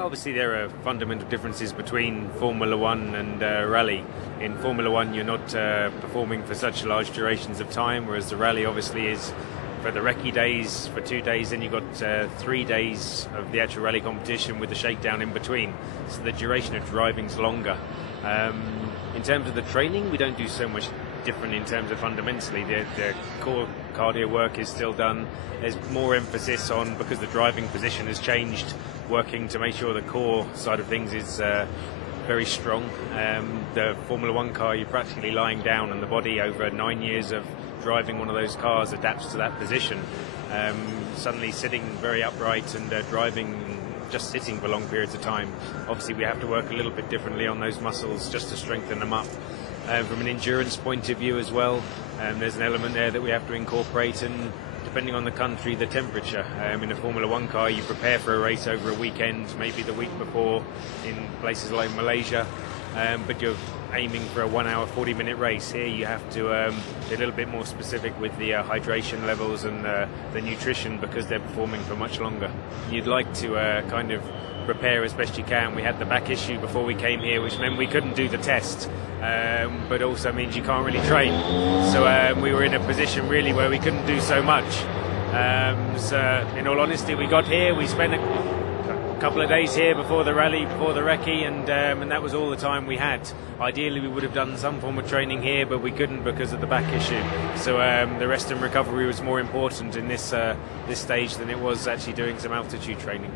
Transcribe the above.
Obviously there are fundamental differences between Formula One and rally. In Formula One you're not performing for such large durations of time, whereas the rally obviously is for the recce days, for 2 days, then you've got 3 days of the actual rally competition with the shakedown in between. So the duration of driving's longer. In terms of the training, we don't do so much different in terms of fundamentally. The core cardio work is still done. There's more emphasis on, because the driving position has changed, working to make sure the core side of things is very strong. The Formula One car, you're practically lying down, and the body over 9 years of driving one of those cars adapts to that position. Suddenly sitting very upright and driving just sitting for long periods of time. Obviously we have to work a little bit differently on those muscles just to strengthen them up. From an endurance point of view as well, there's an element there that we have to incorporate, and depending on the country, the temperature. In a Formula One car you prepare for a race over a weekend, maybe the week before in places like Malaysia, but you're aiming for a 1 hour 40-minute race. Here you have to be a little bit more specific with the hydration levels and the nutrition, because they're performing for much longer. You'd like to kind of prepare as best you can. We had the back issue before we came here, which meant we couldn't do the test, but also means you can't really train. So we were in a position really where we couldn't do so much. So in all honesty, we got here, we spent a couple of days here before the rally, before the recce, and that was all the time we had. Ideally we would have done some form of training here, but we couldn't because of the back issue. So the rest and recovery was more important in this stage than it was actually doing some altitude training.